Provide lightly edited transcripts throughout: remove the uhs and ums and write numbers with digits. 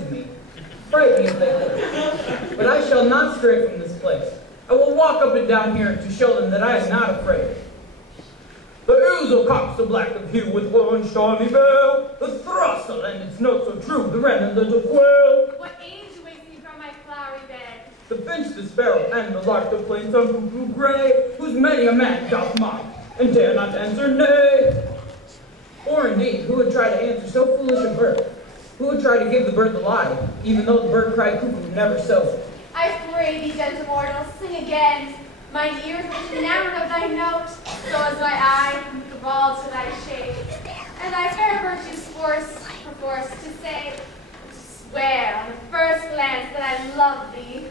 of me. Frighten me if they would. But I shall not stray from this place. I will walk up and down here to show them that I am not afraid. The ousel cocks the black of hue with horn stormy bell. The throstle and its note so true, the wren and little quail. What angel wakes me from my flowery bed? The finch, the sparrow, and the lark, the plain sun cuckoo gray, whose many a man doth mock, and dare not answer nay. Or indeed, who would try to answer so foolish a bird? Who would try to give the bird the lie, even though the bird cried cuckoo never so? I pray thee, gentle mortal, sing again. Mine ears were enamored of thy note, so as my eye the ball to thy shape. And thy fair virtues perforce to say, to swear on the first glance that I love thee.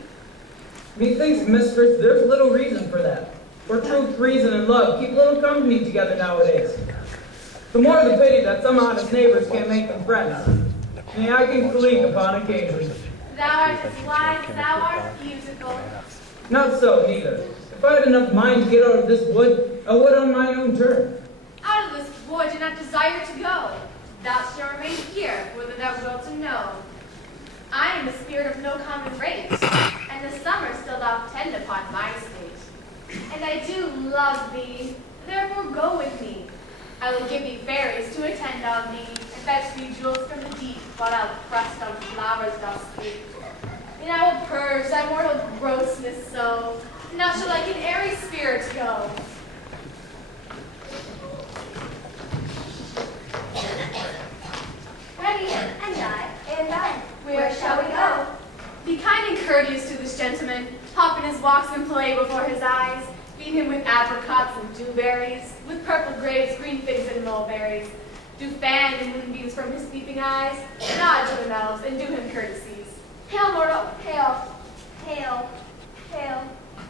Methinks, mistress, there's little reason for that. For truth, reason, and love keep little company together nowadays. The more the pity that some honest neighbors can't make them friends. Nay, I can colleague upon occasion. Thou art as wise as thou art beautiful. Not so, neither. If I had enough mind to get out of this wood, I would on mine own turn. Out of this wood do not desire to go. Thou shalt remain here, whether thou wilt to know. I am the spirit of no common race, and the summer still doth tend upon my state. And I do love thee, therefore go with me. I will give thee fairies to attend on thee, and fetch thee jewels from the deep, while thou pressed on flowers dost sleep. And I will purge thy mortal grossness so, and thou shalt like an airy spirit go. Ready, and I. Where shall we go? Be kind and courteous to this gentleman, hop in his walks and play before his eyes, feed him with apricots and dewberries, with purple grapes, green figs, and mulberries. Do fan the moonbeams from his sleeping eyes, nod to the elves, and do him courtesies. Hail, mortal, hail. Hail, hail.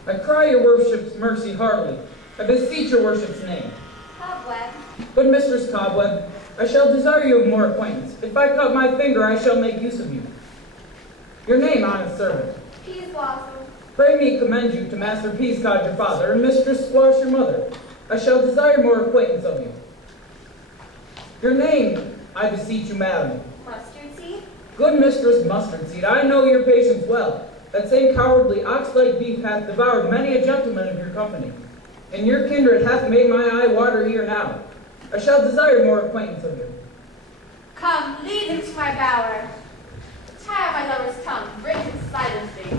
I cry your worship's mercy heartily. I beseech your worship's name. Cobweb. But Mistress Cobweb, I shall desire you of more acquaintance. If I cut my finger, I shall make use of you. Your name, honest servant. Peas blossom. Pray me commend you to Master Peascod your father, and Mistress Squash your mother. I shall desire more acquaintance of you. Your name, I beseech you, madam. Mustard seed. Good Mistress Mustard Seed, I know your patience well. That same cowardly ox-like beef hath devoured many a gentleman of your company, and your kindred hath made my eye water here now. I shall desire more acquaintance of you. Come, lead him to my bower. Tie my lover's tongue, break him silently.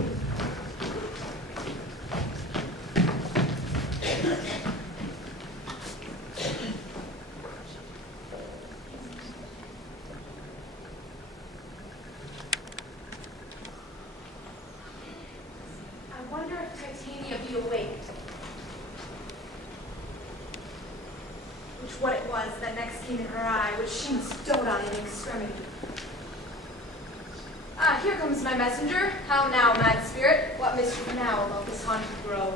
I wonder if Titania be awake. Which what it was that next came in her eye, which she must dote on in extremity. Ah, here comes my messenger. How now, mad spirit? What mischief now about this haunted grove?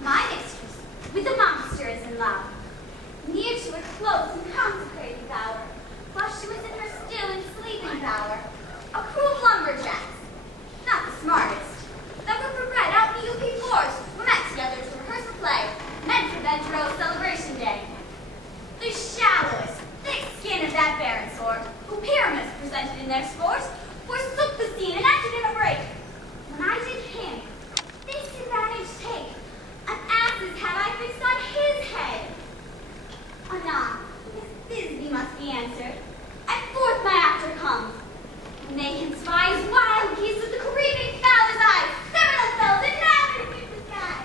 My mistress, with the monster is in love. Near to her close and consecrated bower, while she was in her still and sleeping bower, a crew of lumberjacks, not the smartest, that were for bread out in the UP forest, were met together to rehearse a play, meant for Venturo's celebration day. The shallowest, thick skin of that barren sort, who pyramids presented in their sport, forsook the scene and acted in a break. When I did him, this advantage take, an ass's had I fixed on his head. Anon, his Thisbe must be answered, and forth my actor comes. And they can spy his wild geese with the creeping fowler's eyes, several fells, and now they sweep the sky.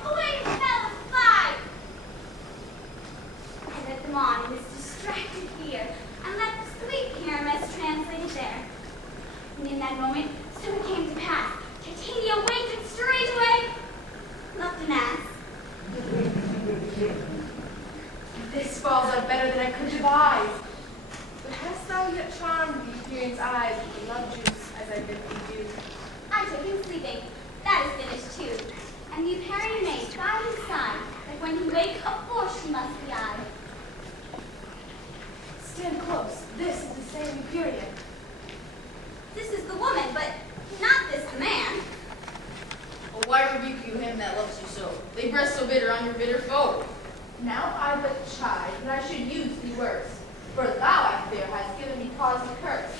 Away the fellows fly. I led them on in this distracted fear, and left the sweet pyramus translated there. And in that moment, so it came to pass, Titania waked and straightway left an ass. This falls out better than I could devise. But hast thou yet charmed the Ethereum's eyes with the love juice as I bid thee do? I took him sleeping. That is finished too. And the apparent maid by his side, that when he wake, of course she must be eyed. Stand close. This is the same Ethereum. This is the woman, but not this the man. Well, why rebuke you him that loves you so? They breast so bitter on your bitter foe. Now I but chide that I should use thee worse. For thou, I fear, hast given me cause to curse.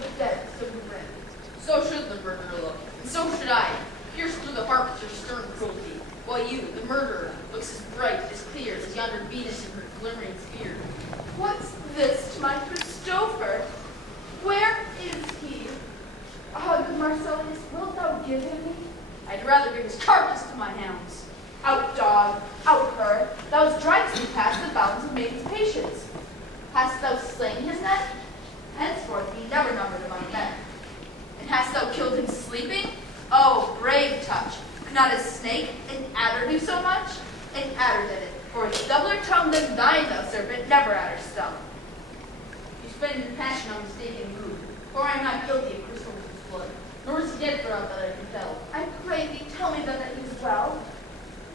the depths of the rim. So should the murderer look, and so should I, pierced through the heart with your stern cruelty, while you, the murderer, looks as bright, as clear as yonder Venus in her glimmering sphere. What's this to my Christopher? Where is he? Ah, good Marcellius, wilt thou give him me? I'd rather give his carcass to my hounds. Out, dog, out, cur. Thou drivest me past the bounds of maiden's patience. Hast thou slain him then? Henceforth he never numbered among men. And hast thou killed him sleeping? Oh, brave touch! Could not a snake, an adder do so much? An adder did it, for its doubler tongue than thine, thou serpent, never adder stung. You spend your passion on mistaken mood, for I am not guilty of Christopher's blood, nor is he dead for aught that I can tell. I pray thee, tell me then that he is well.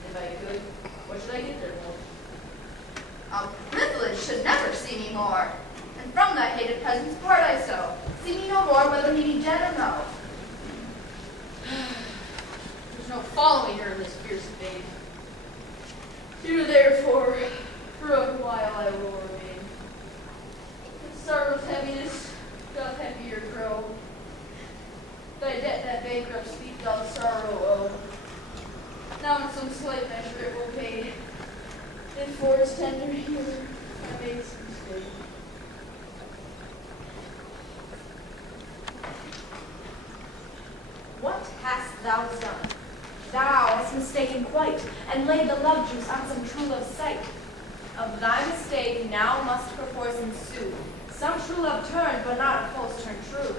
If I could, what should I get there for? A privilege should never see me more, and from that hated peasant's part I sow. See me no more, whether he be dead or no. There's no following her in this fierce babe. Here, therefore, for a while I will remain. The sorrow's heaviness doth heavier grow. Thy debt that bankrupt sleep doth sorrow owe. Now in some slight measure it will pay. And for his tender here I made some mistake. What hast thou done? Thou hast mistaken quite, and laid the love juice on some true love's sight. Of thy mistake now must perforce ensue. Some true love turned, but not a false turn true.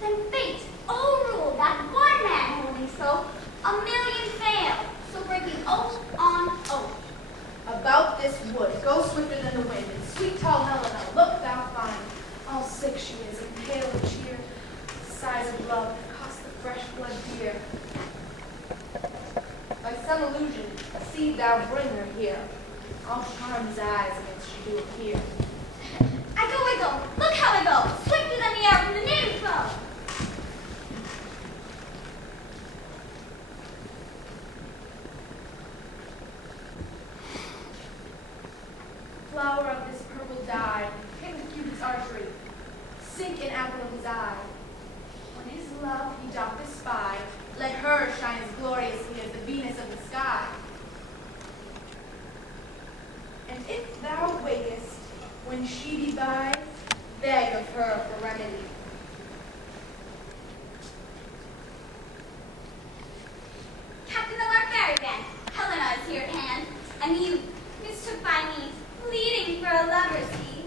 Then fate, oh rule, that one man holding so, a million fail, so breaking oath on oath. About this wood, go swifter than the wind, and sweet tall Helena, look thou find. All sick she is, and pale of cheer, sighs of love that cost the fresh blood dear. By some illusion, see thou bring her here. I'll charm his eyes against she do appear. I go, look how I go, swifter than the air from the native foe. Flower of this purple dye, hit with Cupid's archery, sink in apple of his eye. When his love he doth espy, let her shine as gloriously as the Venus of the sky. And if thou wakest, when she be by, beg of her for remedy. Captain of our fairy band, Helena is here at hand, and you, mistook by me, pleading for a lover's fee.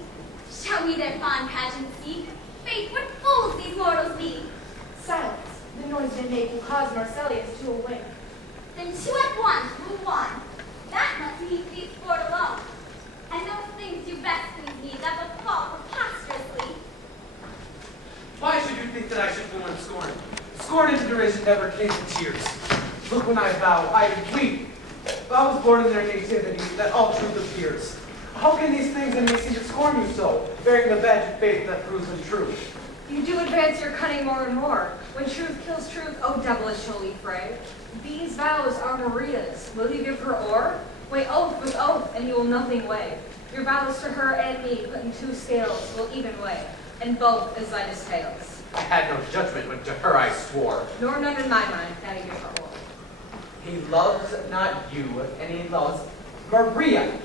Shall we their fond pageant seek? Faith, what fools these mortals be! Silence, the noise they make will cause Marcellius to awake. Then two at once will one. That must needs be sport alone. And those things do best please me that will fall preposterously. Why should you think that I should go unscorned? Scorn and derision never came to tears. Look, when I vow, I weep. I was born in their nativity, that all truth appears. How can these things in me seem to scorn you so, bearing the badge of faith that proves untrue? You do advance your cunning more and more. When truth kills truth, oh devilish holy fray. These vows are Maria's. Will you give her o'er? Weigh oath with oath, and you will nothing weigh. Your vows to her and me, put in two scales, will even weigh, and both as light as tails. I had no judgment when to her I swore. Nor none in my mind, now you give her o'er. He loves not you, and he loves Maria.